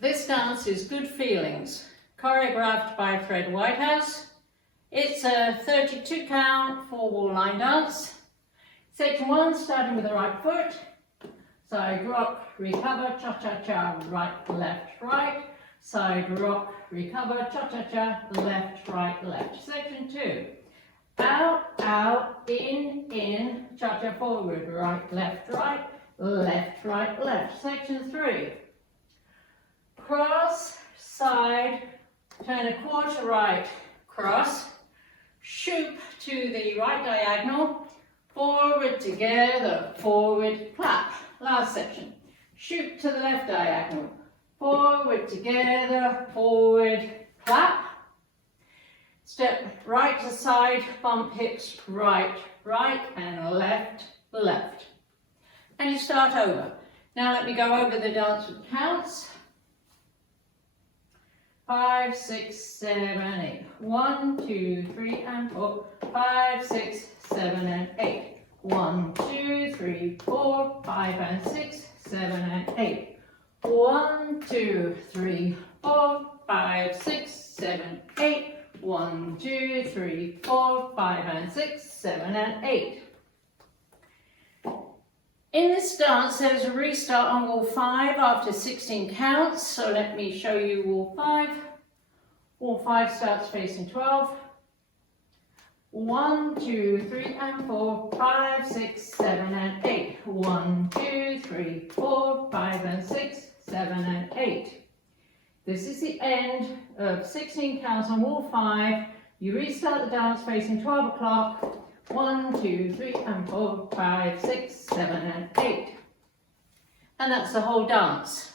This dance is Good Feelings, choreographed by Fred Whitehouse. It's a 32 count, 4-wall line dance. Section 1, starting with the right foot. Side rock, recover, cha-cha-cha, right, left, right. Side rock, recover, cha-cha-cha, left, right, left. Section 2, out, out, in, cha-cha forward, right, left, right, left. Section 3, cross, side, turn a quarter right, cross, shoop to the right diagonal, forward together, forward, clap. Last section, shoop to the left diagonal, forward together, forward, clap. Step right to side, bump hips, right, and left. And you start over. Now let me go over the dance with counts. 5, 6, 7, 8. 1, 2, 3, and 4. 5, 6, 7, and 8. 1, 2, 3, 4, 5, and 6, 7, and 8. 1, 2, 3, 4, 5, 6, 7, 8. 1, 2, 3, 4, 5, and 6, 7, and 8. In this dance, there's a restart on wall 5 after 16 counts. So let me show you wall 5. Wall 5 starts facing 12. 1, 2, 3, and 4, 5, 6, 7, and 8. 1, 2, 3, 4, 5, and 6, 7, and 8. This is the end of 16 counts on wall 5. You restart the dance facing 12 o'clock. 1, 2, 3, and 4, 5, 6, 7, and 8. And that's the whole dance.